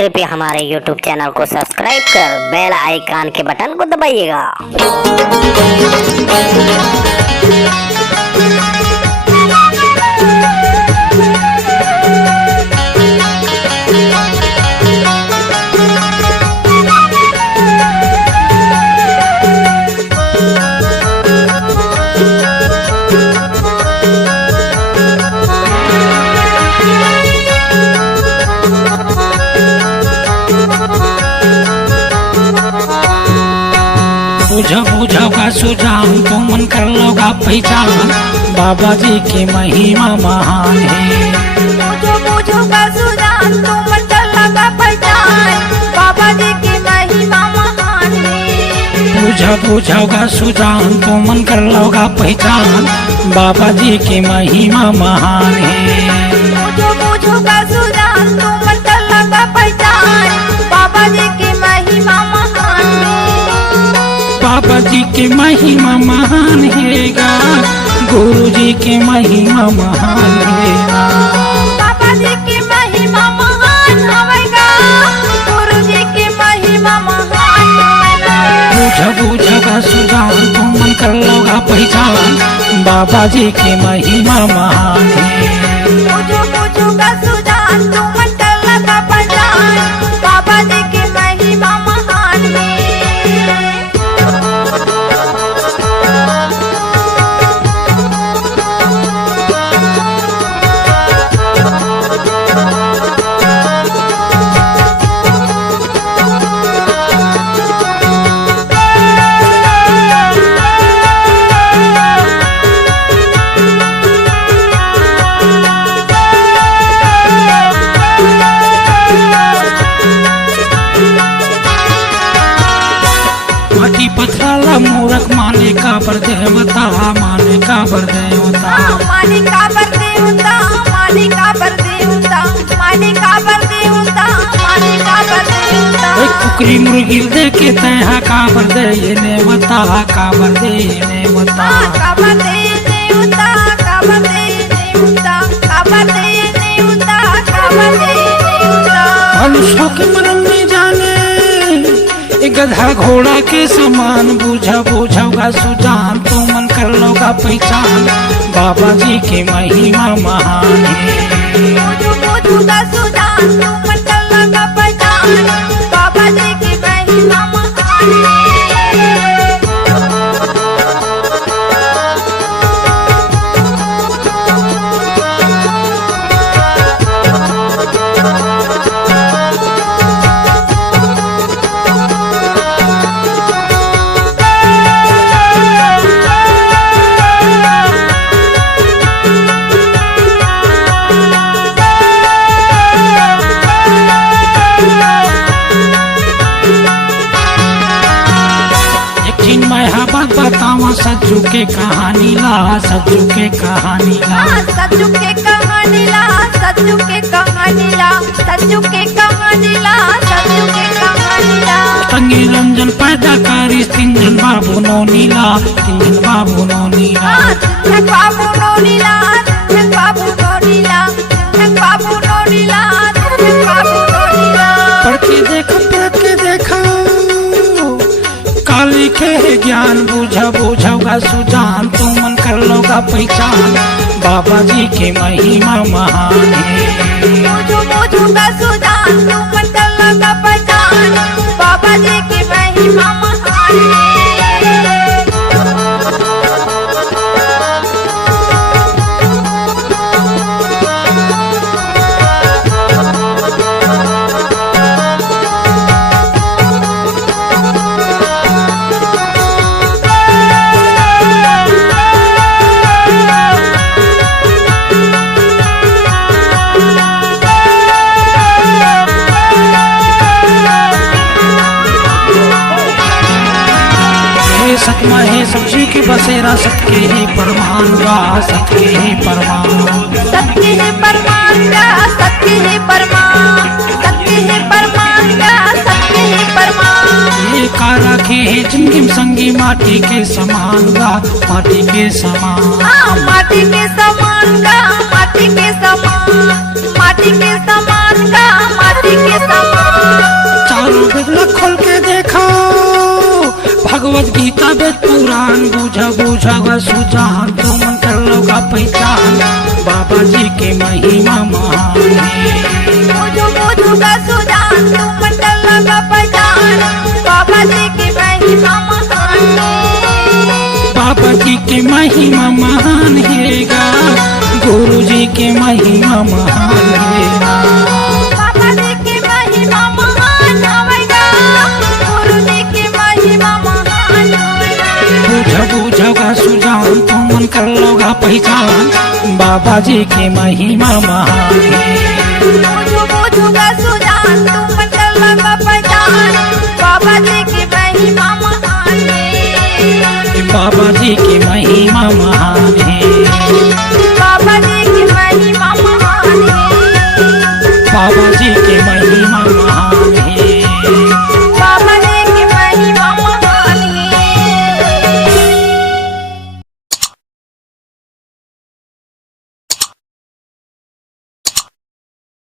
कृपया हमारे YouTube channel को सब्सक्राइब कर बेल आइकन के बटन को दबाइएगा। बुझा सुजान तो मन कर लोगा पहचान, बाबा जी की महिमा महान है। बुझो का सुजान तो मन कर लोगा पहचान, बाबा जी की महिमा महान है। बुझा का सुजान तो मन कर लोगा पहचान, बाबा जी की महिमा महान है। बुझो का सुजान तो मन कर लोगा पहचान, बाबा जी की महिमा महान है। बाबा जी की महिमा महान हैगा, गुरु जी की महिमा महान हैगा। बाबा जी की महिमा महान होगा, गुरु जी की महिमा महान होगा। बुझा का सुजान तो मन कर लोगा पहचान, बाबा जी की महिमा महान है। बुझो का सुजान तो मन कर लोगा पहचान, बाबा जी की महिमा महान है। पथराला मूरख माने का बर देवता, माने का बर देवता, माने का बर देवता, माने का बर देवता, माने का बर देवता, माने का बर देवता। एक कुकरी मुर्गी दे के तहा का बर दे ये नेवता, का बर दे ये नेवता, का बर दे देवता, का बर दे देवता, का बर दे देवता, का बर दे देवता। मनुष्य के मरम में जाने गधा घोड़ा के समान, बुझा का सुजान तो मन कर लोगा पहचान, बाबा जी की महिमा महान है। बुझो का सुजान तो मन कर लोगा पहचान, बाबा जी की महिमा महान है। बतावा सज्जू के कहानी ला, सज्जू के कहानी ला, सज्जू के कहानी ला, सज्जू के कहानी ला, सज्जू के कहानी ला, सज्जू के कहानी ला। तंगी रंजन पैदा करी तिंजन बाबू नो नीला, तिंजन बाबू नो नीला, तिंजन बाबू नो नीला, तिंजन बाबू नो नीला, तिंजन बाबू नो नीला, तिंजन बाबू नो नीला। पढ़ के देखा काली के ज्ञान, बुझा का सुजान तो मन कर लोगा पहचान, बाबा जी की महिमा महान है। बुझो का सुजान तो मन कर लोगा पहचान, बाबा जी की महिमा महान है। सतमा है सब्जी की बसेरा, सत्य ही परमान गा, सत्य ही परमान, सत्य है परमान गा, सत्य है परमान, सत्य है परमान गा, सत्य है परमान। ये कारा के जिंदगी संगी माटी के समान गा, माटी के समान, माटी के समान गा, माटी के समान, माटी के समान गा, माटी के समान। वेद पुराण बुझा बुझा सुजान तुमन कर लोगा पहचान बाबा जी के महिमा महान है। बुझो बुझो का सुजान तुम कर लगा पहचान बाबा जी की महिमा महान है। बाबा जी के महिमा महान हैगा गुरु जी के महिमा महान हैगा। बाबा जी की महिमा महान होगा गुरु जी की महिमा महान होगा। बुझा बुझा का सुजान तुमन कर लोगा पहचान बाबा जी के महिमा महान है। बुझो बुझो का सुजान तुम कर लगा पहचान बाबा जी की महिमा महान है। बाबा जी की महिमा महान है। बाबा जी की महिमा महान है। बाबा जी की महिमा महान